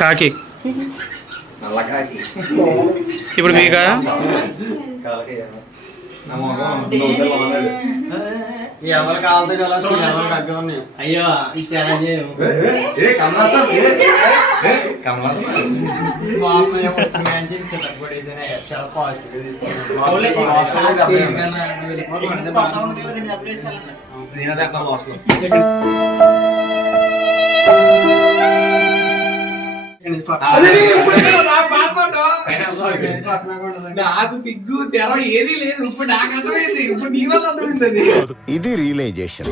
కాకి ఇప్పుడు మీకా ఎవరు కావాలి అయ్యో చాలా నాకు పిగ్గు తెర ఏది లేదు. ఇప్పుడు నాకు అర్థమైంది. ఇప్పుడు నీ వల్ల అర్థమైంది. ఇది రియలైజేషన్.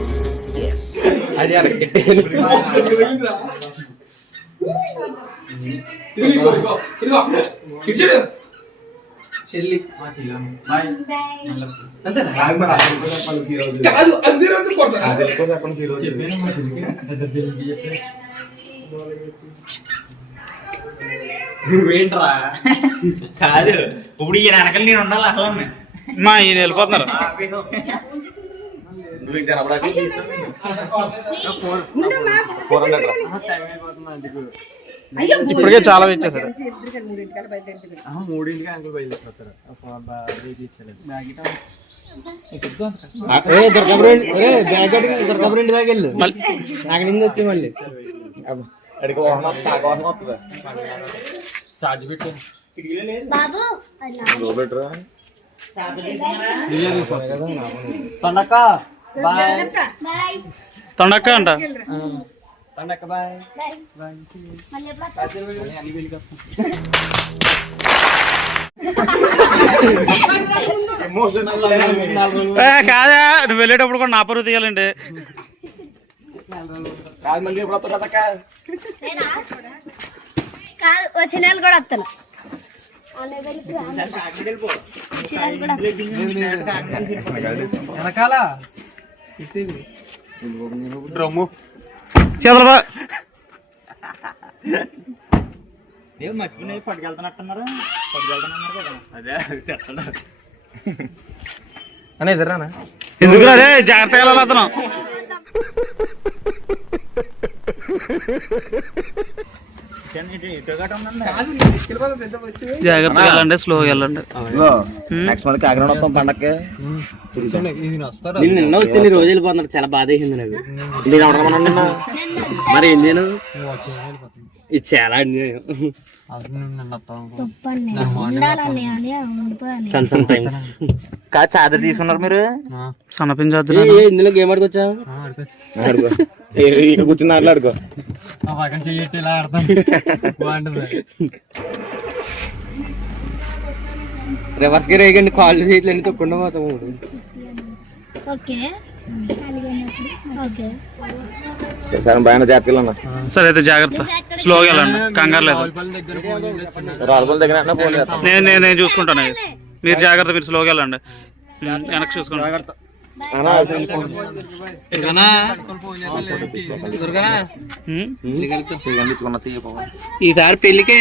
చెల్లి కాదు అంతే రోజు కొడతారా? నువ్వేంట్రా? కాదు ఇప్పుడు ఈయన వెనకాల నేను ఉండాలి. అసలు మా ఈయన వెళ్ళిపోతున్నారు. ఇప్పటికే చాలా వెయిట్ చేశారు. 3ంటికి అంకుల్ బయలుదేరుతారు. దుర్గాపురం దాకా వెళ్ళు. అక్కడి నుంచి వచ్చి మళ్ళీ ఛార్జ్ పెట్టు. తొండక్క అంట. కాదా నువ్వు వెళ్ళేటప్పుడు కూడా నా పరువు తీయాలండి. వచ్చే నెల కూడా వస్తాను. మర్చిపోయి పట్టుకెళ్తున్నట్టున్నారు. పట్టుకెళ్తున్నారు కదా. అదే చెప్తాడు అని ఎదురానా. ఎందుకు రే జాగ్రత్తగా వెళ్ళాలి. జాగ్రత్తగా వెళ్ళండి, స్లోగా వెళ్ళండి. కాకినాడ వస్తాం పండక్కి. నిన్న వచ్చి రోజు వెళ్ళిపోతున్నారు. చాలా బాధ వేసింది నాకు. నేను ఎవరన్నా మరి ఏం చేయను. ఇది చాలా అన్యాయం. కాదు చార్జర్ తీసుకున్నారు మీరు. సన్నపిన్ చార్జర్. ఇందులో గేమ్ ఆడుకోవచ్చా? కూర్చుని ఆటలాడుకో. రివర్స్ కి రేగండి. కాళ్ళు చేతులు అన్ని తొక్కుండా పోతాము. సరే అయితే జాగ్రత్త, స్లోగా వెళ్ళండి, కంగారు లేదు. నేను చూసుకుంటాను. మీరు జాగ్రత్త, మీరు స్లోగా వెళ్ళండి. వెనక్కి చూసుకోండి. ఈసారి పెళ్లికే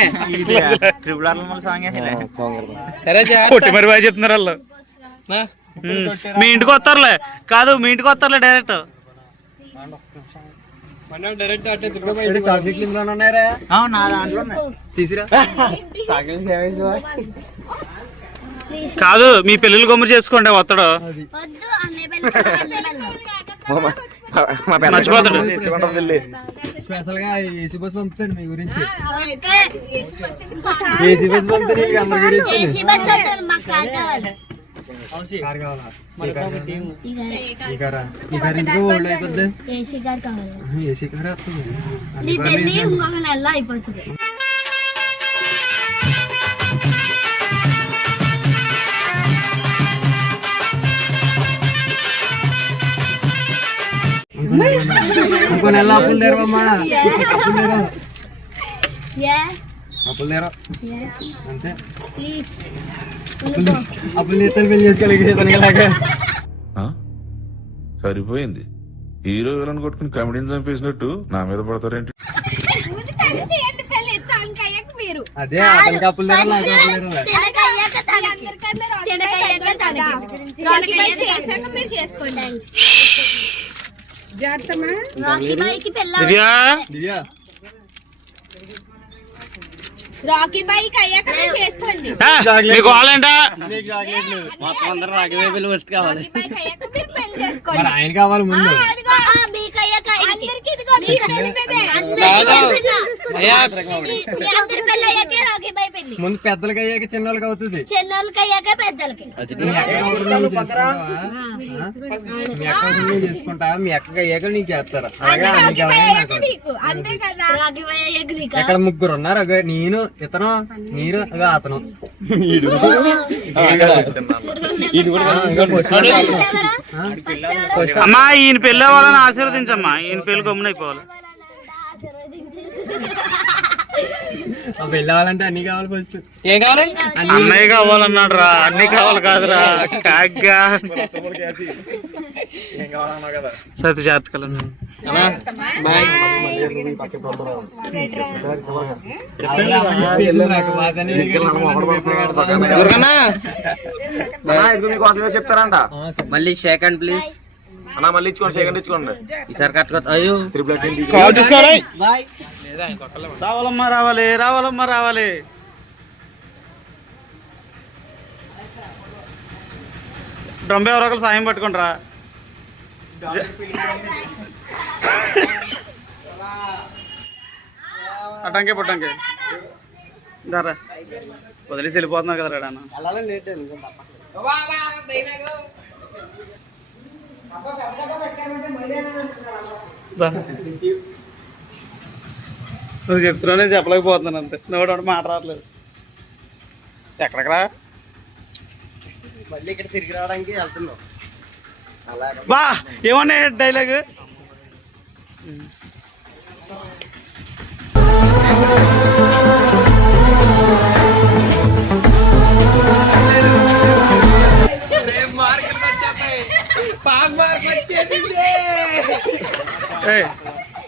కొట్టి మరి బాగా చెప్తున్నారు వాళ్ళు. మీ ఇంటికి వస్తారులే. కాదు మీ ఇంటికి వస్తారులే డైరెక్ట్. కాదు మీ పెళ్ళిళ్ళు గొమ్మరు చేసుకోండి, వస్తాడు. మర్చిపోతాడు. స్పెషల్ గా ఏసీ బస్ పంపుతాడు మీ గురించి. ఏసీ బస్ పంపుతాడు అందరి గురించి. కార్ కావాలా? ఈ కార్ ఎందుకు ఓల్డ్ అయిపోద్ది. ఏసీ కార్ అయిపోతుంది. ఇంకో నెల అప్పులు తెరవమ్మా. అప్పులు తెరవ అంతే. అప్పులు తీర్చాలి, పెళ్లి చేసుకోలేక. సరిపోయింది. హీరో విలన్ కొట్టుకుని కమెడీని చంపేసినట్టు నా మీద పడతారేంటి? అదే అతనికి అప్పులు తెరవ, నాకు అప్పులు రాకీ బైక్ అయ్యాక చేసుకోండి. మీకు కావాలంట మొత్తం అందరూ రాగి వైపులు ఫస్ట్ కావాలి. రాకీ బైక్ అయ్యాక మీరు పెళ్లి చేసుకోండి. ఆయన కావాలి ముందు. అదిగో మీకు అయ్యాక అందరికి ఇదిగో మీకు తెలిపేదే. అందరి పెళ్లి అయ్యాకే రాకీ బైక్ పెళ్లి. ముందు పెద్దలకి అయ్యాక చిన్నోళ్ళకి అవుతుంది. చిన్నోళ్ళకి అయ్యాక పెద్దలకి. చేసుకుంటా మీ అక్కగా అయ్యాక నీకు చేస్తారా? రాకీ బైక్ అయ్యాక నీకు అంతే కదా. రాకీ బైక్ అయ్యాక నీకు. ఇక్కడ ముగ్గురు ఉన్నారు. నేను ఇతను మీరు అతను. అమ్మా ఈయన పెళ్ళి అవ్వాలని ఆశీర్వదించమ్మా. ఈయన పెళ్లి గమ్మున అయిపోవాలి. పెళ్ళి అవ్వాలంటే అన్ని కావాలి. ఫస్ట్ ఏం కావాలి? అన్నయ్య కావాలన్నాడు రా. అన్ని కావాలి కాదురా కాగ్గా సతి జాతకాలు. చెప్తారంట. మళ్ళీ సెకండ్ ప్లీజ్ అన్నా. మళ్ళీ ఇచ్చుకోండి. సెకండ్ ఇచ్చుకోండి. ఈసారి కరెక్ట్. అయ్యో రావాలమ్మా రావాలి. రావాలమ్మా రావాలి. డ్రమ్ ఎవరో ఒకరు సాయం పట్టుకుంటారా. అటంకే పుట్టంకే దారా వదిలేసి వెళ్ళిపోతున్నారు కదా రాడన్న. నువ్వు చెప్తున్నానే చెప్పలేకపోతున్నాను అంతే. నువ్వు మాట రావట్లేదు. ఎక్కడెక్కడా మళ్ళీ ఇక్కడ తిరిగి రావడానికి వెళ్తున్నాం. బా ఏమన్నా డైలాగ్.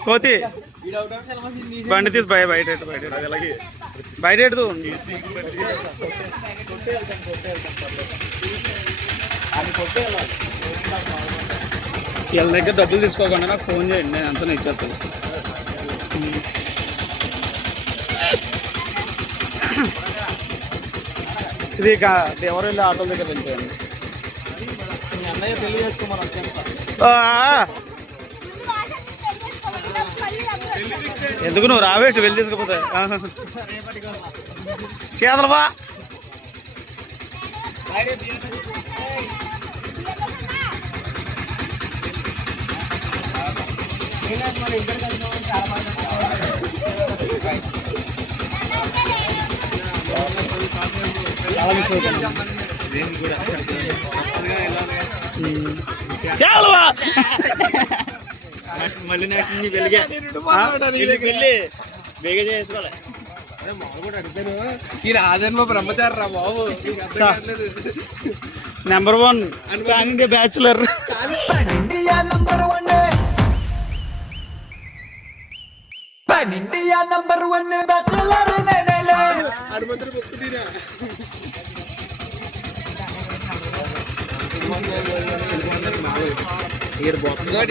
కోతి బండి తీసి బయట బయట వీళ్ళ దగ్గర డబ్బులు తీసుకోకుండా నాకు ఫోన్ చేయండి. నేను అంతా ఇచ్చేస్తాను. ఇది ఎవరు వెళ్ళి ఆటోల దగ్గర వెళ్ళిపోయాను. అన్నయ్య పెళ్లి చేసుకోమని వచ్చేస్తా. ఎందుకు నువ్వు రావేటి వెళ్ళి తీసుకుపోతా చేతలు బా. మళ్ళీ నాకు వెలిగా బేగా చేసుకోవాలి. ఈ రాజన్మ బ్రహ్మచారి రా బాబు. Number 1 bachelor.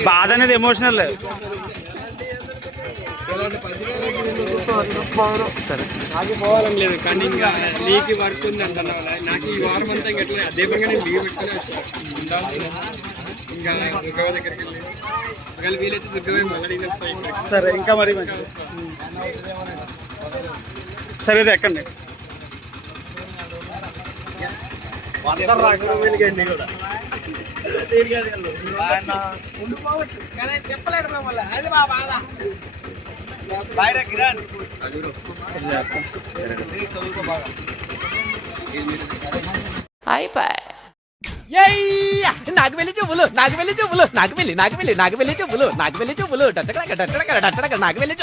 బాధ అనేది ఎమోషనల్. సరే నాకు పోవాలని లేదు కానీ ఇంకా నీకు వర్క్ ఉంది అంటున్నావు. నాకు ఈ వారం అంతా ఇంకా అదే పనిగా నేను లీవ్ పెట్టుకుని వచ్చాను. ఇంకా దుర్గవ దగ్గరికి వెళ్ళి ఒకవేళ వీలైతే దుర్గవే మళ్ళీ. సరే ఇంకా మరి మంచిది. సరే ఇది ఎక్కండి. చెప్పలేడు నాకు వెళ్ళి చెప్పులు నాకు వెళ్ళి చెప్పులు నాకు వెళ్ళి నాకు వెళ్ళి నాకు వెళ్ళి చెప్పులు నాకు వెళ్ళి చెప్పులు నాకు వెళ్ళి